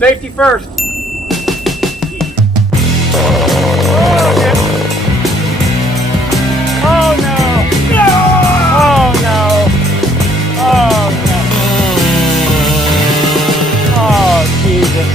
Safety first. Oh no! No! Oh no! Oh no! Oh Jesus!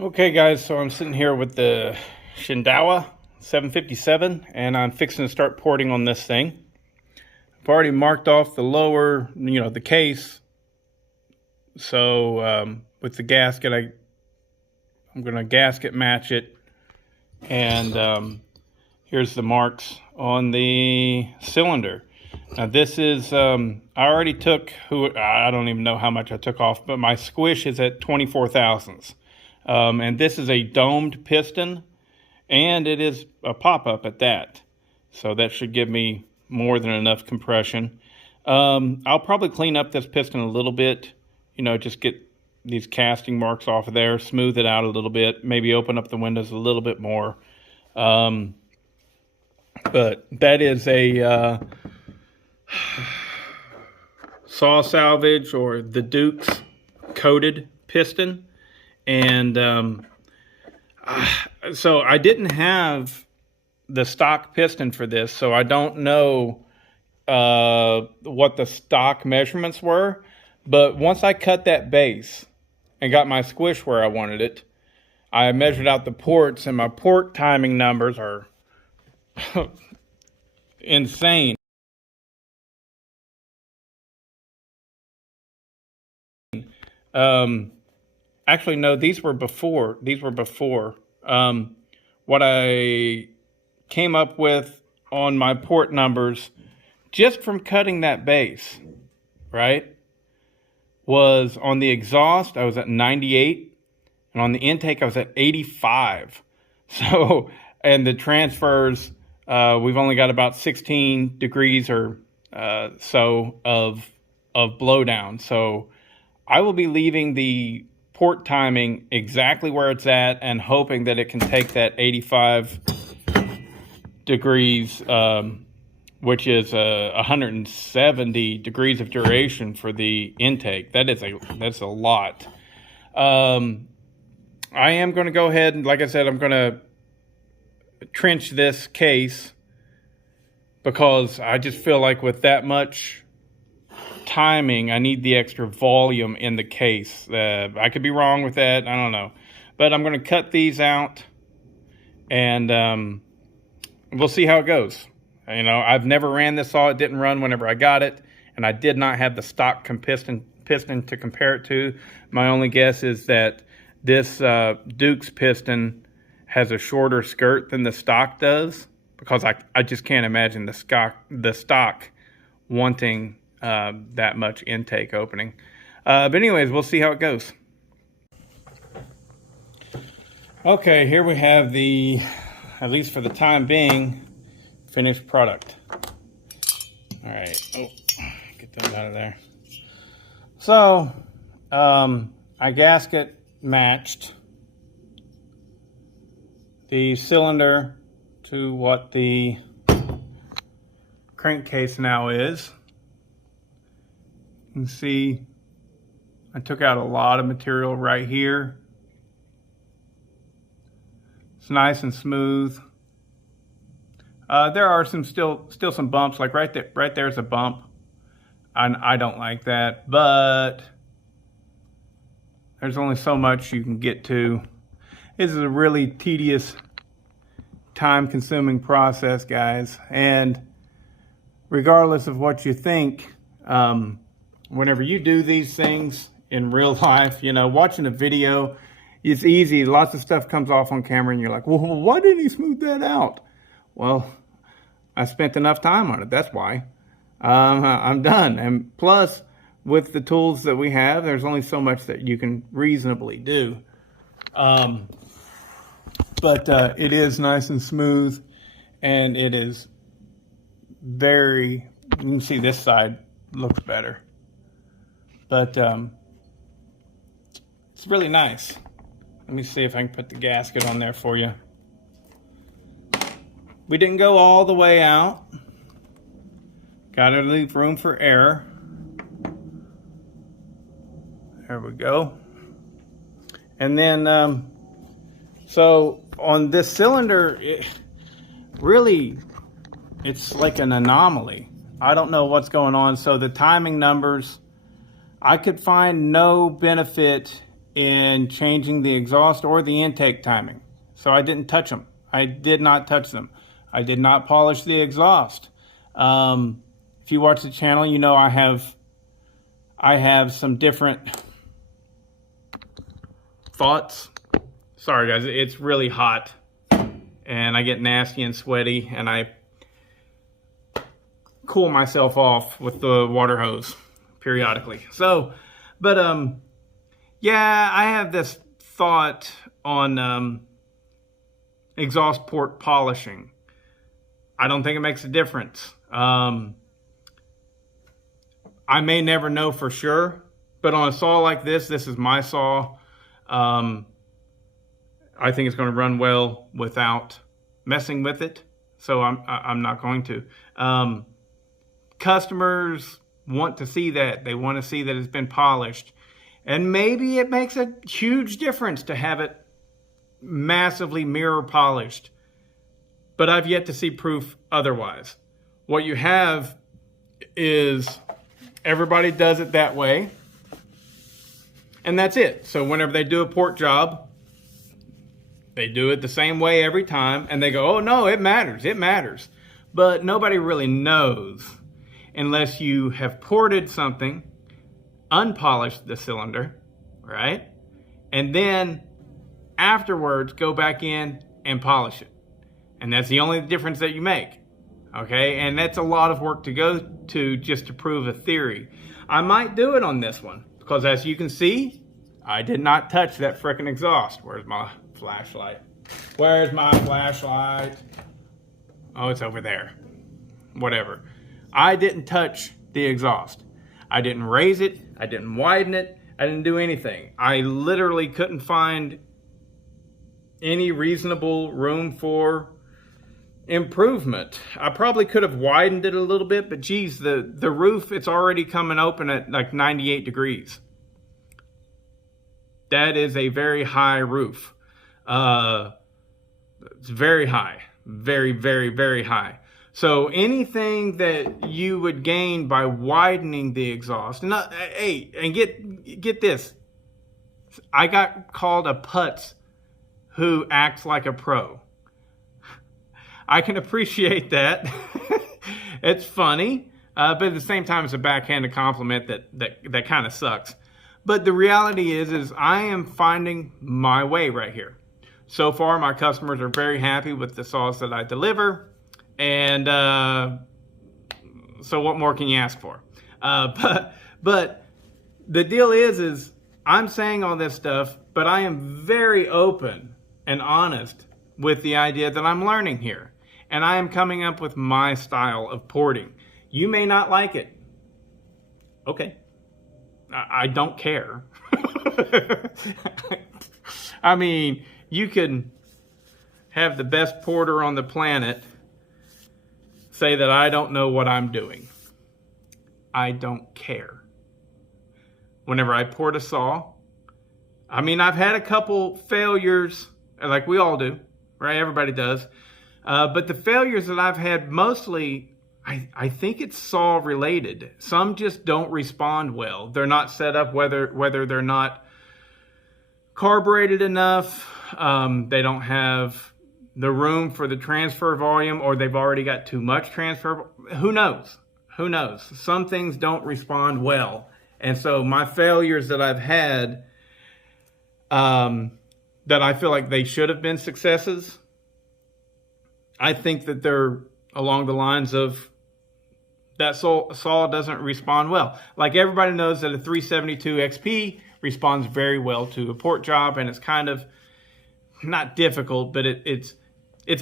Okay guys, so I'm sitting here with the Shindaiwa 757 and I'm fixing to start porting on this thing. I've already marked off the lower, the case. So with the gasket, I'm going to gasket match it. And here's the marks on the cylinder. Now this is, I already took, I don't even know how much I took off, but my squish is at 24 thousandths. And this is a domed piston, and it is a pop-up at that. So that should give me more than enough compression. I'll probably clean up this piston a little bit, just get these casting marks off of there, smooth it out a little bit, maybe open up the windows a little bit more. But that is a saw salvage or the Duke's coated piston. And so I didn't have the stock piston for this, so I don't know what the stock measurements were. But once I cut that base and got my squish where I wanted it, I measured out the ports, and my port timing numbers are insane. Actually, no, these were before. What I came up with on my port numbers, just from cutting that base, right, was on the exhaust, I was at 98, and on the intake, I was at 85. So, and the transfers, we've only got about 16 degrees or so of blowdown. So, I will be leaving the port timing exactly where it's at and hoping that it can take that 85 degrees, which is 170 degrees of duration for the intake. That's a lot. I am going to go ahead and, like I said, I'm going to trench this case because I just feel like with that much timing, I need the extra volume in the case. I could be wrong with that. I don't know. But I'm going to cut these out and we'll see how it goes. I've never ran this saw. It didn't run whenever I got it, and I did not have the stock piston to compare it to. My only guess is that this Duke's piston has a shorter skirt than the stock does, because I just can't imagine the stock wanting that much intake opening. But anyways, we'll see how it goes. Okay, here we have the, at least for the time being, finished product. All right, get those out of there. So, I gasket matched the cylinder to what the crankcase now is. You can see I took out a lot of material right here. It's nice and smooth. There are still some bumps, like right there's a bump. I don't like that, but there's only so much you can get to. This is a really tedious, time-consuming process, guys. And regardless of what you think, whenever you do these things in real life, watching a video, it's easy. Lots of stuff comes off on camera and you're like, well, why didn't he smooth that out? Well, I spent enough time on it. That's why. I'm done. And plus, with the tools that we have, there's only so much that you can reasonably do. But it is nice and smooth, and it is very, you can see this side looks better. But It's really nice. Let me see if I can put the gasket on there for you. We didn't go all the way out. Gotta leave room for error. There we go. And then, so on this cylinder, it's like an anomaly. I don't know what's going on. So the timing numbers, I could find no benefit in changing the exhaust or the intake timing. So I didn't touch them. I did not touch them. I did not polish the exhaust. If you watch the channel, you know I have some different thoughts. Sorry guys, it's really hot and I get nasty and sweaty and I cool myself off with the water hose periodically. So, but yeah, I have this thought on exhaust port polishing. I don't think it makes a difference. I may never know for sure, but on a saw like this is my saw. I think it's going to run well without messing with it, so I'm not going to. Customers want to see that. They want to see that it's been polished, and maybe it makes a huge difference to have it massively mirror polished, but I've yet to see proof otherwise. What you have is everybody does it that way, and that's it. So whenever they do a port job, they do it the same way every time, and they go, oh no, it matters. But nobody really knows unless you have ported something, unpolished the cylinder, right? And then afterwards go back in and polish it. And that's the only difference that you make. Okay, and that's a lot of work to go to just to prove a theory. I might do it on this one because, as you can see, I did not touch that frickin' exhaust. Where's my flashlight? Where's my flashlight? Oh, it's over there. Whatever. I didn't touch the exhaust. I didn't raise it. I didn't widen it. I didn't do anything. I literally couldn't find any reasonable room for improvement. I probably could have widened it a little bit, but geez, the roof, it's already coming open at like 98 degrees. That is a very high roof. It's very high. Very, very, very high. So anything that you would gain by widening the exhaust, and hey, and get this, I got called a putz who acts like a pro. I can appreciate that. It's funny, but at the same time, it's a backhanded compliment that kind of sucks. But the reality is I am finding my way right here. So far, my customers are very happy with the saws that I deliver, and so what more can you ask for? But the deal is I'm saying all this stuff, but I am very open and honest with the idea that I'm learning here. And I am coming up with my style of porting. You may not like it. Okay. I don't care. I mean, you can have the best porter on the planet say that I don't know what I'm doing. I don't care. Whenever I port a saw, I mean, I've had a couple failures, like we all do, right? Everybody does. But the failures that I've had mostly, I think it's saw related. Some just don't respond well. They're not set up, whether they're not carbureted enough, they don't have the room for the transfer volume, or they've already got too much transfer. Who knows? Who knows? Some things don't respond well. And so my failures that I've had, that I feel like they should have been successes, I think that they're along the lines of that saw doesn't respond well. Like everybody knows that a 372 XP responds very well to a port job, and it's kind of not difficult, but it's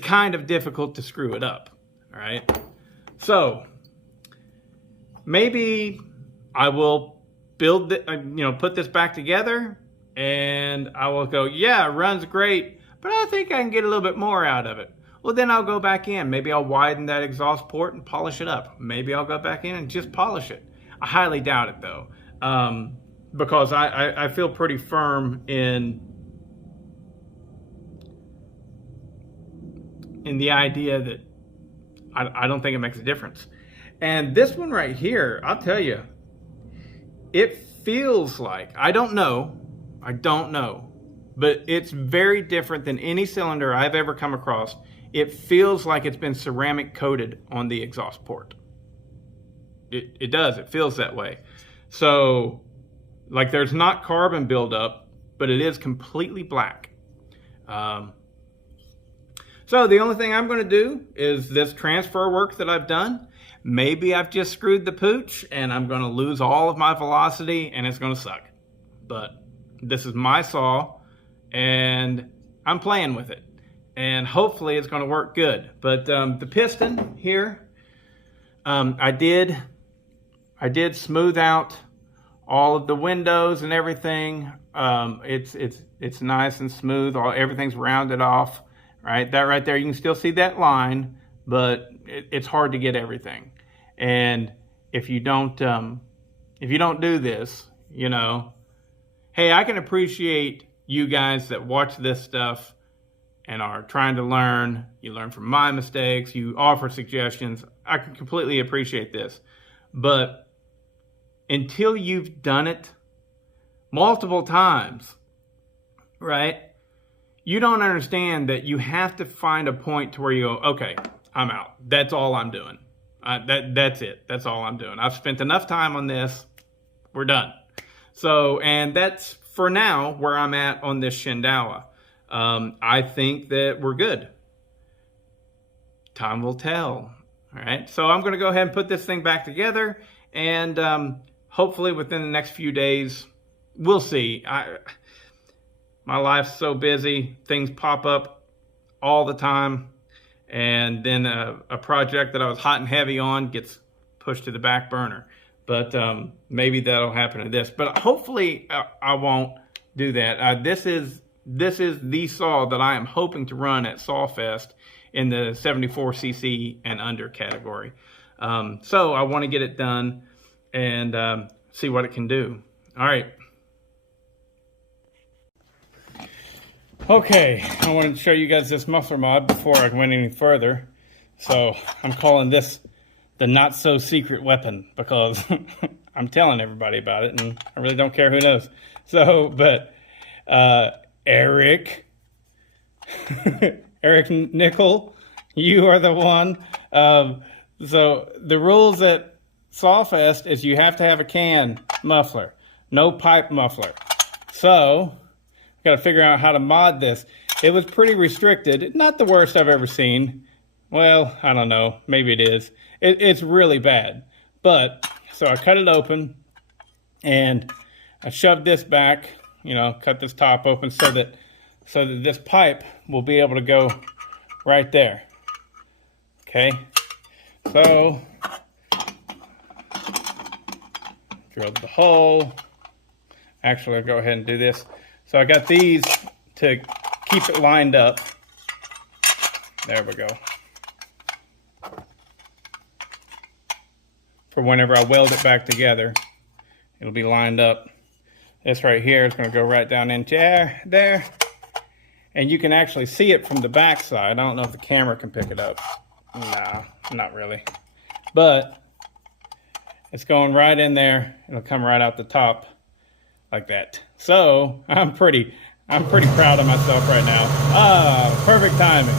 kind of difficult to screw it up. All right. So maybe I will build put this back together And I will go, yeah, it runs great, but I think I can get a little bit more out of it. Well, then I'll go back in. Maybe I'll widen that exhaust port and polish it up. Maybe I'll go back in and just polish it. I highly doubt it though, because I feel pretty firm in the idea that I don't think it makes a difference. And this one right here, I'll tell you, it feels like, I don't know, but it's very different than any cylinder I've ever come across. It feels like it's been ceramic coated on the exhaust port. It does, it feels that way. So, like, there's not carbon buildup, but it is completely black. So the only thing I'm going to do is this transfer work that I've done. Maybe I've just screwed the pooch and I'm going to lose all of my velocity and it's going to suck. But this is my saw and I'm playing with it. And hopefully it's going to work good. But the piston here, I did smooth out all of the windows and everything. It's nice and smooth. Everything's rounded off. Right, that right there, you can still see that line, but it's hard to get everything. And if you don't do this, you know, hey, I can appreciate you guys that watch this stuff and are trying to learn. You learn from my mistakes. You offer suggestions. I can completely appreciate this, but until you've done it multiple times, right? You don't understand that you have to find a point to where you go, okay, I'm out. That's all I'm doing. That's it. That's all I'm doing. I've spent enough time on this. We're done. So, and that's for now where I'm at on this Shindaiwa. I think that we're good. Time will tell. All right. So I'm going to go ahead and put this thing back together, and hopefully within the next few days, we'll see. My life's so busy, things pop up all the time, and then a project that I was hot and heavy on gets pushed to the back burner. But maybe that'll happen to this. But hopefully I won't do that. This is the saw that I am hoping to run at SawFest in the 74cc and under category. So I want to get it done and see what it can do. All right. Okay, I wanted to show you guys this muffler mod before I went any further. So I'm calling this the not so secret weapon because I'm telling everybody about it and I really don't care who knows. So, but Eric Nickel, you are the one. So the rules at SawFest is you have to have a can muffler, no pipe muffler. So got to figure out how to mod this. It was pretty restricted. Not the worst I've ever seen. Well, I don't know. Maybe it is. It's really bad. But, so I cut it open and I shoved this back, you know, cut this top open so that this pipe will be able to go right there. Okay. So, drilled the hole. Actually, I'll go ahead and do this. So I got these to keep it lined up. There we go. For whenever I weld it back together, it'll be lined up. This right here is going to go right down into there. And you can actually see it from the back side. I don't know if the camera can pick it up. Nah, not really. But it's going right in there. It'll come right out the top like that. So I'm pretty proud of myself right now. Perfect timing.